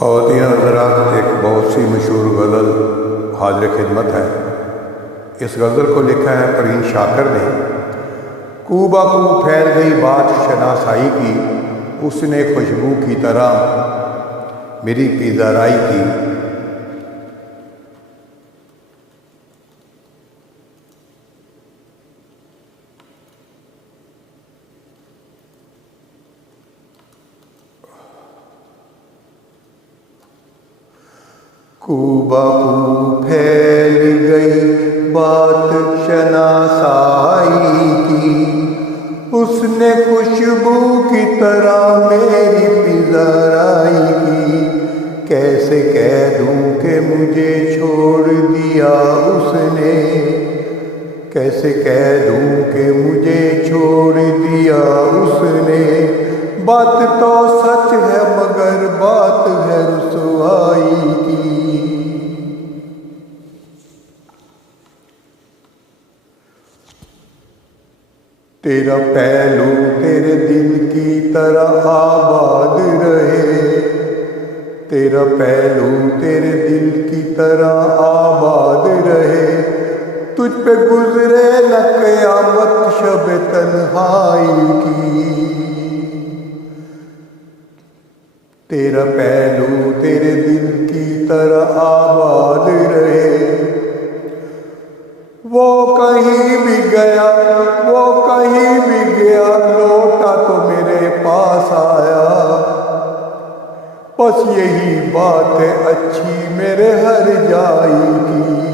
ख़वातीन हज़रात, एक बहुत सी मशहूर गज़ल हाज़िर खिदमत है। इस गज़ल को लिखा है परवीन शाकर ने। कूबा कू फैल गई बात शनासाई की, उसने खुशबू की तरह मेरी पीज़ाराई की। कूबा कू फैल गई बात शनासाई की, उसने खुशबू की तरह मेरी पिज़ाराई की। कैसे कह दूँ कि मुझे छोड़ दिया उसने, कैसे कह दूँ कि मुझे छोड़ दिया उसने। बात तो सच है मगर बात है रुसवाई की। तेरा पहलू तेरे दिल की तरह आबाद रहे, तेरा पहलू तेरे दिल की तरह आबाद रहे। तुझ पे गुजरे न क़यामत शब तन्हाई की। तेरा पहलू तेरे दिल की तरह आबाद रहे। वो कहीं भी गया, वो कहीं भी गया, लौटा तो मेरे पास आया। बस यही बात है अच्छी मेरे हर जाई की।